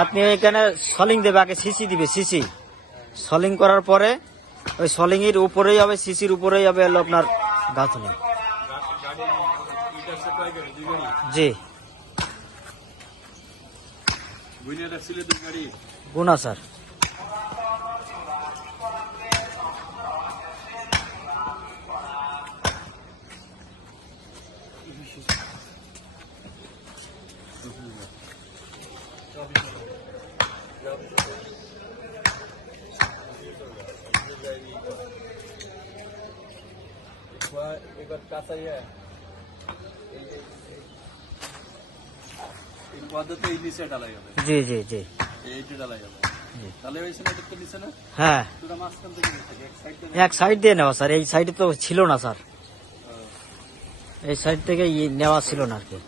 আপনি এখানে সলিং দেবে, আগে সিসি দিবে, সিসি সলিং করার পরে ওই সলিং এর উপরেই হবে, সিসির উপরেই হবে হলো আপনার গাঁথনি। জি গুনা স্যার। এবার কাঁচা এই পদ্ধতি এই নিচে ঢালাই হবে। জি জি জি এইটা ঢালাই হবে। তাহলে ওই সাইডে তো নিচে না? হ্যাঁ, পুরো মাঝখান থেকে নিচে এক সাইড দিয়ে নেওয়া স্যার, এই সাইডে তো ছিল না স্যার, এই সাইড থেকে নেওয়া ছিল না আর কি।